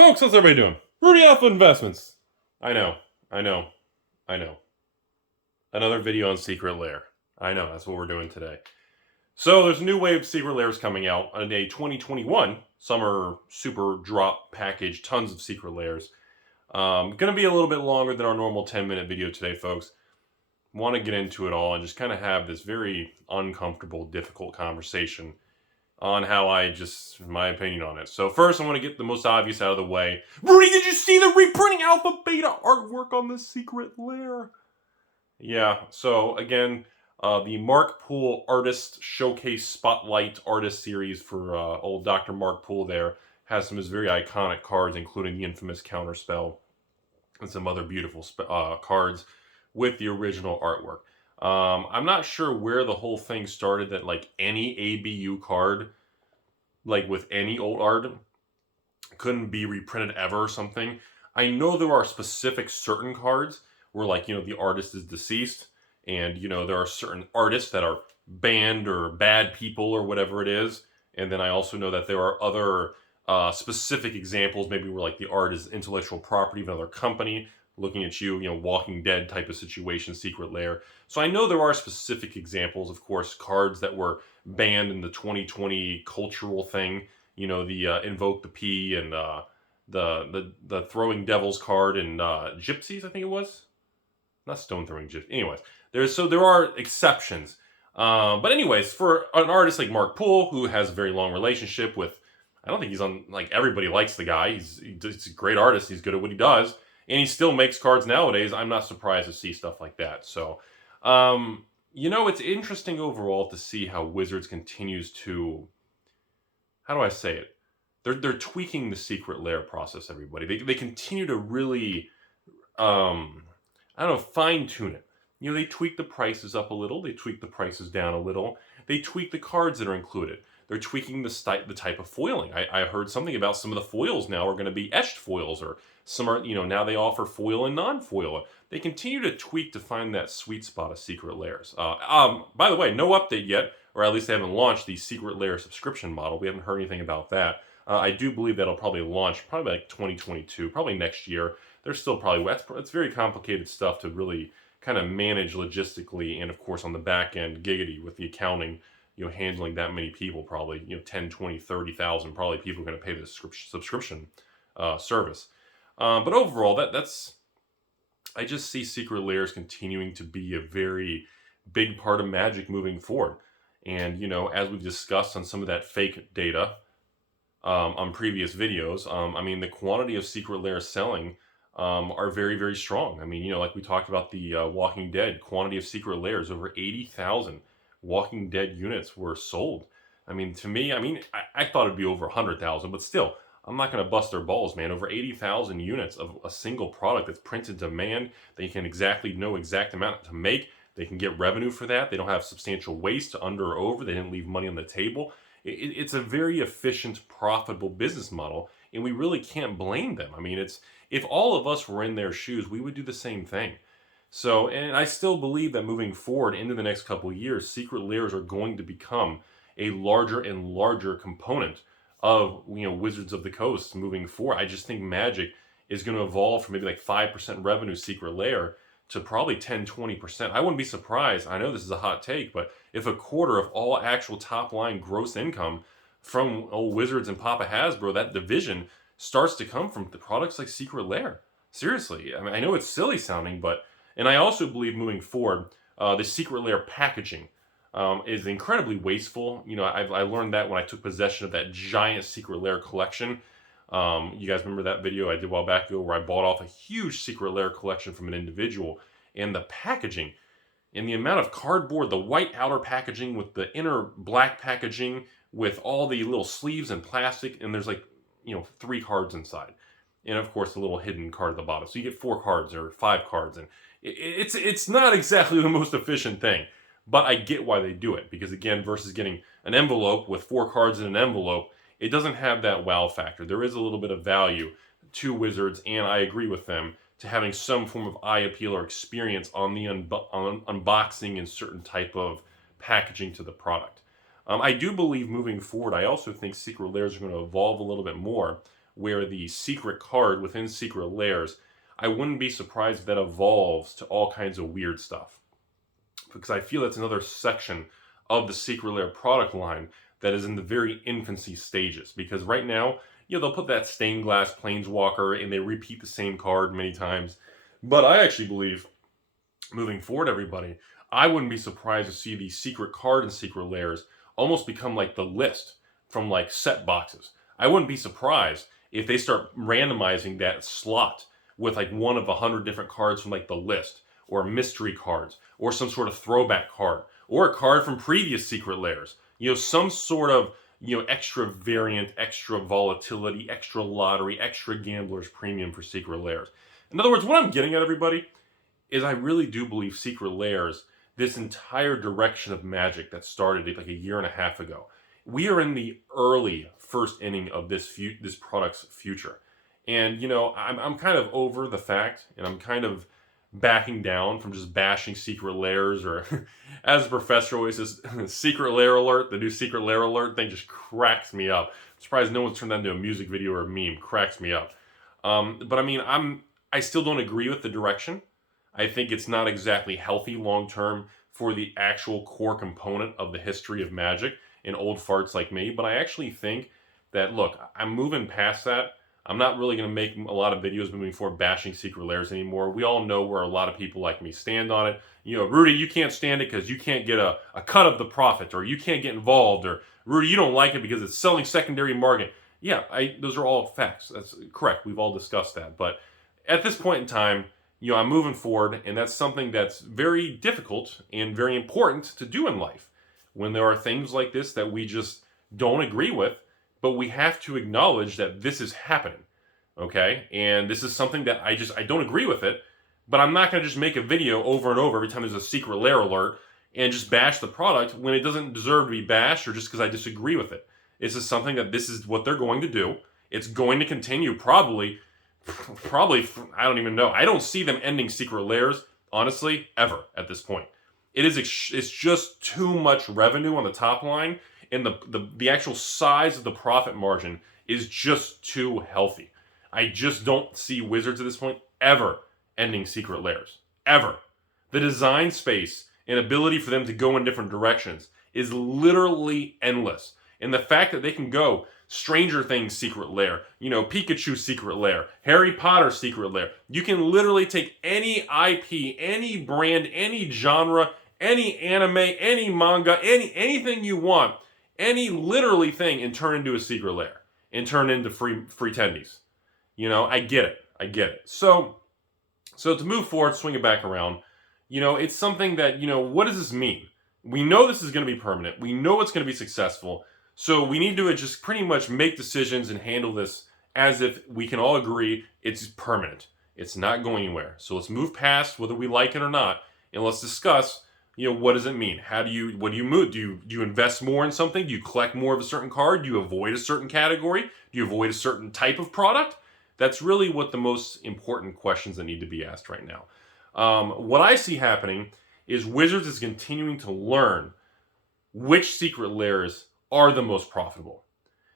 Folks, how's everybody doing? Rudy Alpha Investments. I know. Another video on Secret Lair. I know, that's what we're doing today. So there's a new wave of Secret Lairs coming out on a 2021 summer super drop package. Tons of Secret Lairs. Gonna be a little bit longer than our normal 10-minute video today, folks. Want to get into it all and just kind of have this very uncomfortable, difficult conversation on how my opinion on it. So first, I want to get the most obvious out of the way. Rudy, did you see the reprinting alpha beta artwork on the Secret Lair? Yeah, so again, the Mark Poole Artist Showcase Spotlight Artist Series for old Dr. Mark Poole there has some of his very iconic cards, including the infamous Counterspell and some other beautiful cards with the original artwork. I'm not sure where the whole thing started that like any ABU card, like with any old art, couldn't be reprinted ever or something. I know there are specific certain cards where like, the artist is deceased and, there are certain artists that are banned or bad people or whatever it is. And then I also know that there are other specific examples, maybe where like the art is intellectual property of another company, looking at you, Walking Dead type of situation, Secret Lair. So I know there are specific examples, of course, cards that were banned in the 2020 cultural thing. The Invoke the P and the Throwing Devils card and Gypsies, I think it was. Not Stone Throwing Gypsies. Anyways, there are exceptions. But anyways, for an artist like Mark Poole, who has a very long relationship with, I don't think he's on, like, everybody likes the guy. He's a great artist. He's good at what he does. And he still makes cards nowadays. I'm not surprised to see stuff like that. So, it's interesting overall to see how Wizards continues to, how do I say it? They're tweaking the Secret Lair process, everybody. They continue to really, fine tune it. They tweak the prices up a little. They tweak the prices down a little. They tweak the cards that are included. They're tweaking the type of foiling. I heard something about some of the foils now are going to be etched foils, or some are, now they offer foil and non-foil. They continue to tweak to find that sweet spot of Secret Lairs. By the way, no update yet, or at least they haven't launched the Secret Lair subscription model. We haven't heard anything about that. I do believe that'll probably launch probably like 2022, probably next year. There's still probably, it's very complicated stuff to really kind of manage logistically, and of course on the back end, giggity with the accounting, handling that many people, probably, 10, 20, 30,000, probably people are going to pay the subscription service. But overall, I just see Secret Lairs continuing to be a very big part of Magic moving forward. And, as we've discussed on some of that fake data on previous videos, the quantity of Secret Lairs selling are very, very strong. Like we talked about the Walking Dead, quantity of Secret Lairs, over 80,000 Walking Dead units were sold. To me, I thought it'd be over 100,000, but still, I'm not going to bust their balls, man. Over 80,000 units of a single product that's printed demand. They can know exact amount to make. They can get revenue for that. They don't have substantial waste under or over. They didn't leave money on the table. It's a very efficient, profitable business model, and we really can't blame them. If all of us were in their shoes, we would do the same thing. So, and I still believe that moving forward into the next couple of years, Secret Lairs are going to become a larger and larger component of, Wizards of the Coast moving forward. I just think Magic is going to evolve from maybe like 5% revenue Secret Lair to probably 10, 20%. I wouldn't be surprised, I know this is a hot take, but if a quarter of all actual top line gross income from old Wizards and Papa Hasbro, that division, starts to come from the products like Secret Lair. Seriously, I know it's silly sounding, but, and I also believe moving forward, the Secret Lair packaging is incredibly wasteful. I learned that when I took possession of that giant Secret Lair collection. You guys remember that video I did a while back ago where I bought off a huge Secret Lair collection from an individual, and the packaging and the amount of cardboard, the white outer packaging with the inner black packaging with all the little sleeves and plastic, and there's like, 3 cards inside. And of course the little hidden card at the bottom. So you get 4 cards or 5 cards, and it's not exactly the most efficient thing. But I get why they do it, because again, versus getting an envelope with 4 cards in an envelope, it doesn't have that wow factor. There is a little bit of value to Wizards, and I agree with them, to having some form of eye appeal or experience on the unboxing and certain type of packaging to the product. I do believe moving forward, I also think Secret Lairs are going to evolve a little bit more where the secret card within Secret Lairs, I wouldn't be surprised if that evolves to all kinds of weird stuff. Because I feel that's another section of the Secret Lair product line that is in the very infancy stages. Because right now, they'll put that stained glass Planeswalker and they repeat the same card many times. But I actually believe, moving forward, everybody, I wouldn't be surprised to see the secret card in Secret Lairs almost become like the list from like set boxes. I wouldn't be surprised if they start randomizing that slot with like one of 100 different cards from like the list, or mystery cards, or some sort of throwback card, or a card from previous Secret Lairs. Some sort of, extra variant, extra volatility, extra lottery, extra gambler's premium for Secret Lairs. In other words, what I'm getting at, everybody, is I really do believe Secret Lairs, this entire direction of Magic that started like a year and a half ago, we are in the early first inning of this product's future. And, I'm kind of over the fact, and I'm kind of backing down from just bashing Secret Lairs, or as the professor always says, Secret Lair alert. The new Secret Lair alert thing just cracks me up. I'm surprised no one's turned that into a music video or a meme. Cracks me up. But I mean, I still don't agree with the direction. I think it's not exactly healthy long term for the actual core component of the history of Magic and old farts like me. But I actually think that, look, I'm moving past that. I'm not really going to make a lot of videos moving forward bashing Secret Lairs anymore. We all know where a lot of people like me stand on it. Rudy, you can't stand it because you can't get a cut of the profit, or you can't get involved, or Rudy, you don't like it because it's selling secondary market. Yeah, those are all facts. That's correct. We've all discussed that. But at this point in time, I'm moving forward, and that's something that's very difficult and very important to do in life. When there are things like this that we just don't agree with, but we have to acknowledge that this is happening, okay? And this is something that I don't agree with it, but I'm not going to just make a video over and over every time there's a Secret Lair alert and just bash the product when it doesn't deserve to be bashed, or just because I disagree with it. This is something that this is what they're going to do. It's going to continue probably, I don't even know. I don't see them ending Secret Lairs, honestly, ever at this point. It's just too much revenue on the top line, and the actual size of the profit margin is just too healthy. I just don't see Wizards at this point ever ending Secret Lairs. Ever. The design space and ability for them to go in different directions is literally endless. And the fact that they can go Stranger Things Secret Lair, Pikachu Secret Lair, Harry Potter Secret Lair. You can literally take any IP, any brand, any genre, any anime, any manga, anything you want, any literally thing, and turn into a Secret Lair and turn into free tendies. I get it. So to move forward, swing it back around, it's something that, what does this mean? We know this is going to be permanent. We know it's going to be successful. So we need to just pretty much make decisions and handle this as if we can all agree it's permanent. It's not going anywhere. So let's move past whether we like it or not, and let's discuss, what does it mean? What do you move? Do you invest more in something? Do you collect more of a certain card? Do you avoid a certain category? Do you avoid a certain type of product? That's really what the most important questions that need to be asked right now. What I see happening is Wizards is continuing to learn which Secret Lairs are the most profitable.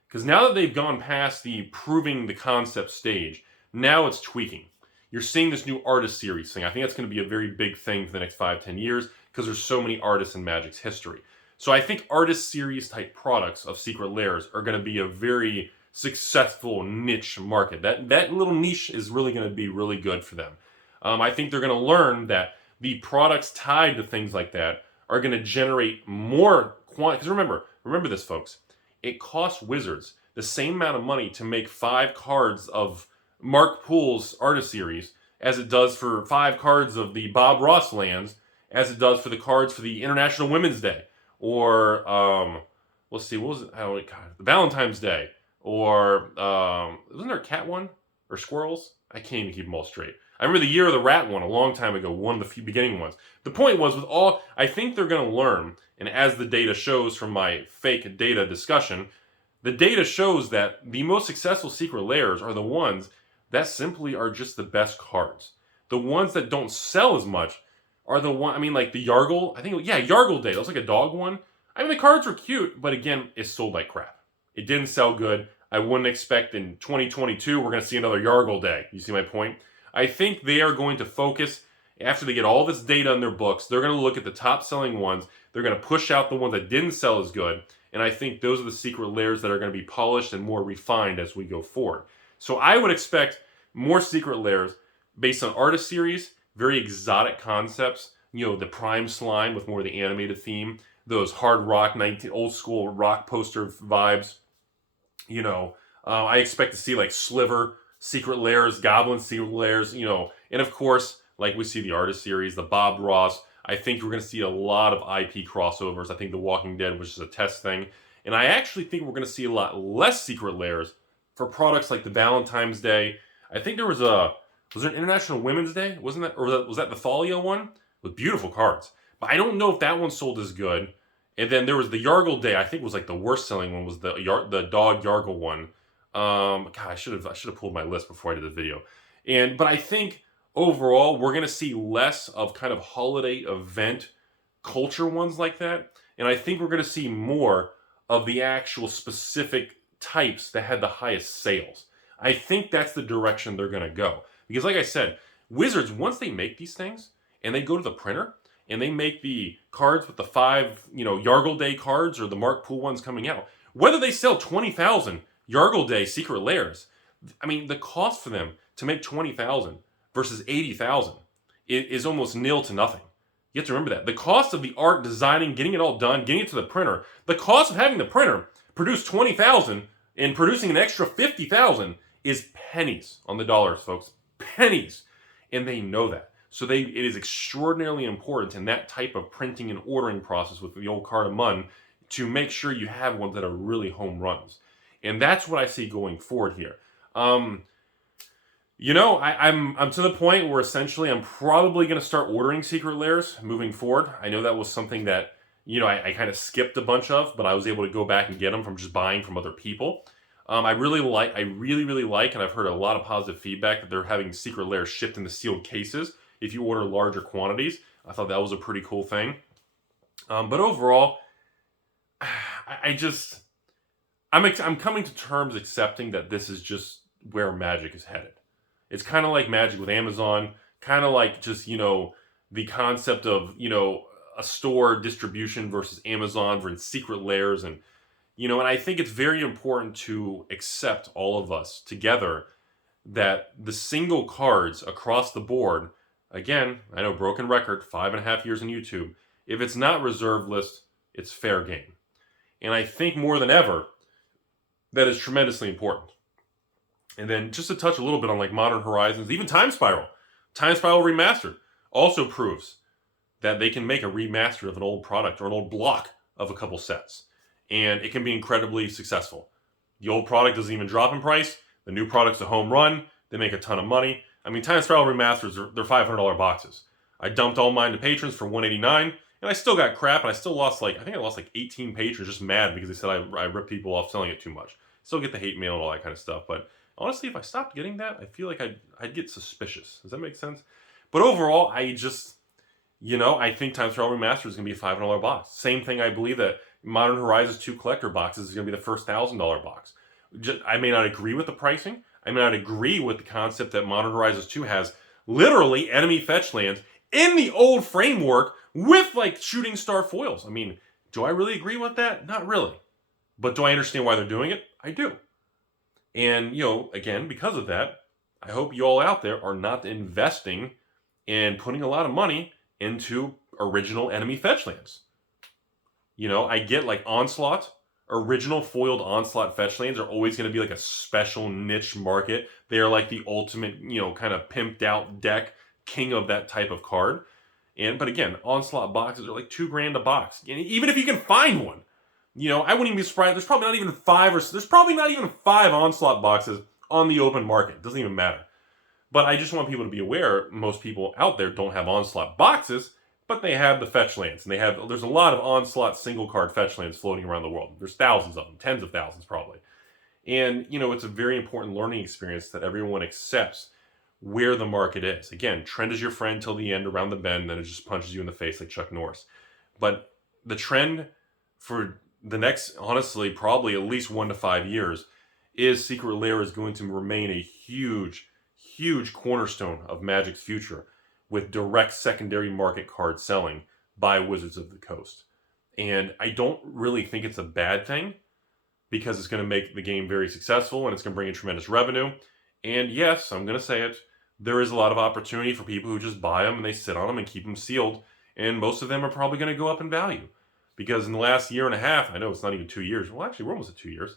Because now that they've gone past the proving the concept stage, now it's tweaking. You're seeing this new artist series thing. I think that's going to be a very big thing for the next 5-10 years, because there's so many artists in Magic's history. So I think artist series type products of Secret Lairs are going to be a very successful niche market. That little niche is really going to be really good for them. I think they're going to learn that the products tied to things like that are going to generate more quantity. Because remember this, folks. It costs Wizards the same amount of money to make 5 cards of Mark Poole's artist series as it does for 5 cards of the Bob Ross lands, as it does for the cards for the International Women's Day, or let's see, what was it? Valentine's Day, or wasn't there a cat one or squirrels? I can't even keep them all straight. I remember the Year of the Rat one a long time ago, one of the few beginning ones. The point was, I think they're going to learn, and as the data shows from my fake data discussion, the data shows that the most successful Secret Lairs are the ones that simply are just the best cards. The ones that don't sell as much are the one. Like the Yargle. Yargle Day. That was like a dog one. The cards were cute, but again, it sold like crap. It didn't sell good. I wouldn't expect in 2022 we're going to see another Yargle Day. You see my point? I think they are going to focus, after they get all this data in their books, they're going to look at the top selling ones. They're going to push out the ones that didn't sell as good. And I think those are the secret layers that are going to be polished and more refined as we go forward. So I would expect more secret layers based on artist series, very exotic concepts. You know, the Prime Slime with more of the animated theme, those hard rock, old school rock poster vibes. You know, I expect to see like Sliver secret layers, Goblin secret layers, you know, and of course, like we see the artist series, the Bob Ross. I think we're going to see a lot of IP crossovers. I think The Walking Dead was just a test thing. And I actually think we're going to see a lot less secret layers for products like the Valentine's Day. I think there was there an International Women's Day? Wasn't that, or was that the Thalia one? With beautiful cards. But I don't know if that one sold as good. And then there was the Yargle Day. I think was like the worst selling one was the dog Yargle one. God, I should have pulled my list before I did the video. But I think overall we're gonna see less of kind of holiday event culture ones like that. And I think we're gonna see more of the actual specific types that had the highest sales. I think that's the direction they're gonna go. Because like I said, Wizards, once they make these things and they go to the printer and they make the cards with the 5, you know, Yargle Day cards or the Mark Poole ones coming out, whether they sell 20,000 Yargle Day secret layers, I mean, the cost for them to make 20,000 versus 80,000 is almost nil to nothing. You have to remember that. The cost of the art, designing, getting it all done, getting it to the printer, the cost of having the printer produce 20,000 and producing an extra 50,000 is pennies on the dollars, folks. Pennies. And they know that. So it is extraordinarily important in that type of printing and ordering process with the old Cardamom to make sure you have ones that are really home runs. And that's what I see going forward here. You know, I'm to the point where essentially I'm probably going to start ordering secret layers moving forward. I know that was something that, you know, I kind of skipped a bunch of, but I was able to go back and get them from just buying from other people. I really like, and I've heard a lot of positive feedback that they're having secret layers shipped in the sealed cases if you order larger quantities. I thought that was a pretty cool thing. But overall, I'm coming to terms accepting that this is just where Magic is headed. It's kind of like Magic with Amazon, kind of like just, you know, the concept of, you know, a store distribution versus Amazon versus secret layers. And, you know, and I think it's very important to accept, all of us together, that the single cards across the board, again, I know, broken record, 5.5 years on YouTube, if it's not reserve list, it's fair game. And I think more than ever, that is tremendously important. And then just to touch a little bit on like Modern Horizons, even Time Spiral Remastered also proves that they can make a remaster of an old product or an old block of a couple sets. And it can be incredibly successful. The old product doesn't even drop in price. The new product's a home run. They make a ton of money. I mean, Time Spiral Remasters, they're $500 boxes. I dumped all mine to patrons for $189, and I still got crap, and I still lost I think I lost 18 patrons just mad because they said I ripped people off selling it too much. Still get the hate mail and all that kind of stuff, but honestly, if I stopped getting that, I feel like I'd get suspicious. Does that make sense? But overall, I just, you know, I think Time Spiral Remastered is going to be a $500 box. Same thing, I believe that Modern Horizons 2 collector boxes is going to be the first $1,000 box. I may not agree with the pricing. I may not agree with the concept that Modern Horizons 2 has literally enemy fetch lands in the old framework with like shooting star foils. I mean, do I really agree with that? Not really. But do I understand why they're doing it? I do. And, you know, again, because of that, I hope you all out there are not investing and putting a lot of money into original enemy fetch lands. You know, I get like Onslaught, original foiled Onslaught fetch lands are always going to be like a special niche market. They are like the ultimate, you know, kind of pimped out deck, king of that type of card. But again, Onslaught boxes are like $2,000 a box. And even if you can find one, you know, I wouldn't even be surprised. There's probably not even 5 Onslaught boxes on the open market. It doesn't even matter. But I just want people to be aware, most people out there don't have Onslaught boxes, but they have the fetch lands. And there's a lot of Onslaught single card fetch lands floating around the world. There's thousands of them, tens of thousands probably. And, you know, it's a very important learning experience that everyone accepts where the market is. Again, trend is your friend till the end, around the bend, then it just punches you in the face like Chuck Norris. But the trend for the next, honestly, probably at least 1 to 5 years is Secret Lair is going to remain a huge, huge cornerstone of Magic's future with direct secondary market card selling by Wizards of the Coast. And I don't really think it's a bad thing because it's going to make the game very successful and it's going to bring in tremendous revenue. And yes, I'm going to say it, there is a lot of opportunity for people who just buy them and they sit on them and keep them sealed. And most of them are probably going to go up in value. Because in the last year and a half, I know it's not even 2 years. Well, actually, we're almost at 2 years.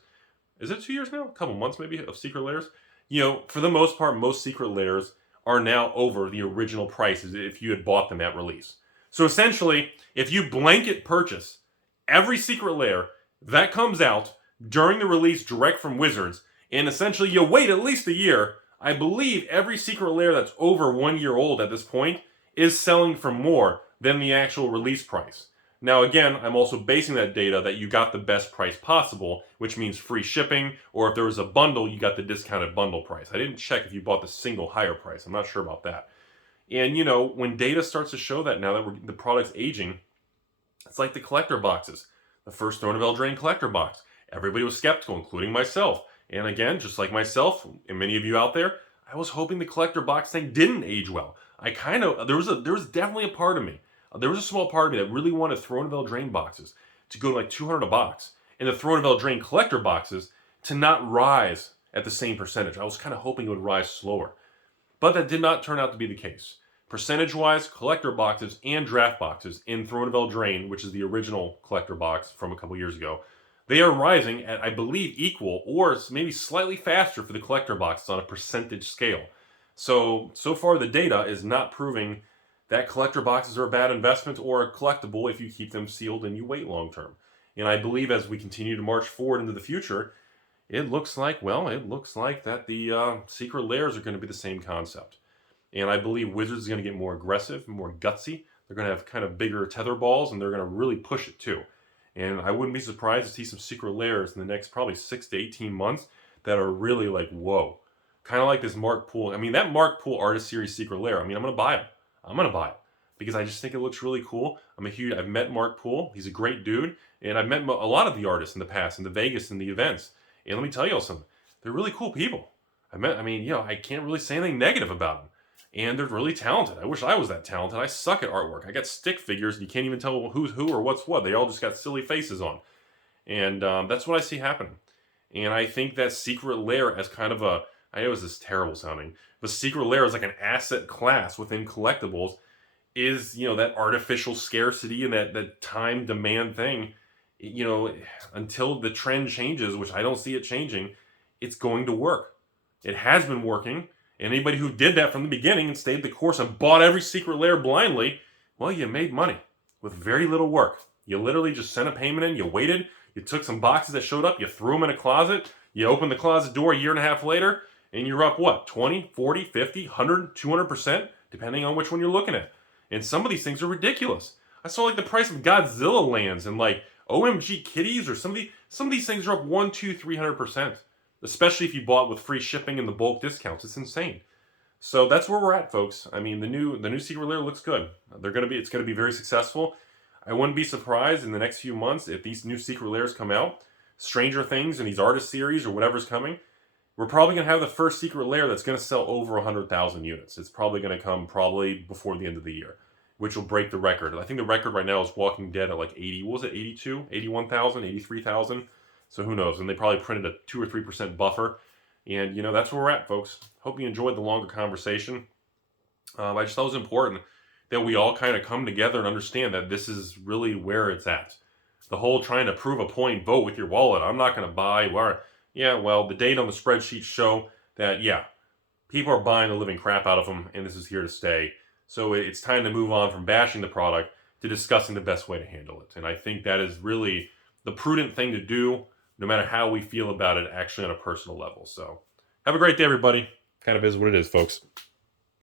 Is it 2 years now? A couple months maybe of Secret Lairs? You know, for the most part, most Secret Lairs are now over the original prices if you had bought them at release. So essentially, if you blanket purchase every Secret Lair that comes out during the release direct from Wizards, and essentially you wait at least a year, I believe every Secret Lair that's over 1 year old at this point is selling for more than the actual release price. Now again, I'm also basing that data that you got the best price possible, which means free shipping, or if there was a bundle, you got the discounted bundle price. I didn't check if you bought the single higher price. I'm not sure about that. And you know, when data starts to show that now that the product's aging, it's like the collector boxes. The first Throne of Eldraine collector box. Everybody was skeptical, including myself. And again, just like myself, and many of you out there, I was hoping the collector box thing didn't age well. There was definitely a part of me. There was a small part of me that really wanted Throne of Eldraine boxes to go to like $200 a box, and the Throne of Eldraine collector boxes to not rise at the same percentage. I was kind of hoping it would rise slower. But that did not turn out to be the case. Percentage-wise, collector boxes and draft boxes in Throne of Eldraine, which is the original collector box from a couple years ago, they are rising at, I believe, equal or maybe slightly faster for the collector boxes on a percentage scale. So far the data is not proving that collector boxes are a bad investment or a collectible if you keep them sealed and you wait long term. And I believe as we continue to march forward into the future, it looks like that the Secret Lairs are going to be the same concept. And I believe Wizards is going to get more aggressive, more gutsy. They're going to have kind of bigger tether balls, and they're going to really push it too. And I wouldn't be surprised to see some Secret Lairs in the next probably 6 to 18 months that are really like, whoa. Kind of like this Mark Poole. I mean, that Mark Poole Artist Series Secret Lair, I'm going to buy it. I'm going to buy it because I just think it looks really cool. I've met Mark Poole. He's a great dude. And I've met a lot of the artists in the past, in the Vegas and the events. And let me tell you something. They're really cool people. I can't really say anything negative about them. And they're really talented. I wish I was that talented. I suck at artwork. I got stick figures, and you can't even tell who's who or what's what. They all just got silly faces on. And that's what I see happening. And I think that Secret Lair as kind of a, I know this is terrible sounding, but Secret Lair is like an asset class within collectibles is, that artificial scarcity and that time demand thing, until the trend changes, which I don't see it changing, it's going to work. It has been working. And anybody who did that from the beginning and stayed the course and bought every Secret Lair blindly, well, you made money with very little work. You literally just sent a payment in, you waited, you took some boxes that showed up, you threw them in a closet, you opened the closet door a year and a half later, and you're up, what, 20, 40, 50, 100, 200%, depending on which one you're looking at. And some of these things are ridiculous. I saw like the price of Godzilla lands and like OMG kitties or some of these things are up 100, 200, 300%. Especially if you bought with free shipping and the bulk discounts. It's insane. So that's where we're at, folks. I mean, the new Secret Lair looks good. It's gonna be very successful. I wouldn't be surprised in the next few months if these new Secret Lairs come out, Stranger Things and these artist series or whatever's coming. We're probably gonna have the first Secret Lair that's gonna sell over 100,000 units. It's probably gonna come before the end of the year, which will break the record. I think the record right now is Walking Dead at like 80. What was it? 82, 81,000, 83,000. So who knows? And they probably printed a 2 or 3% buffer. And, that's where we're at, folks. Hope you enjoyed the longer conversation. I just thought it was important that we all kind of come together and understand that this is really where it's at. The whole trying to prove a point, vote with your wallet. I'm not going to buy. The data on the spreadsheet show that, people are buying the living crap out of them, and this is here to stay. So it's time to move on from bashing the product to discussing the best way to handle it. And I think that is really the prudent thing to do, no matter how we feel about it, actually on a personal level. So have a great day, everybody. Kind of is what it is, folks.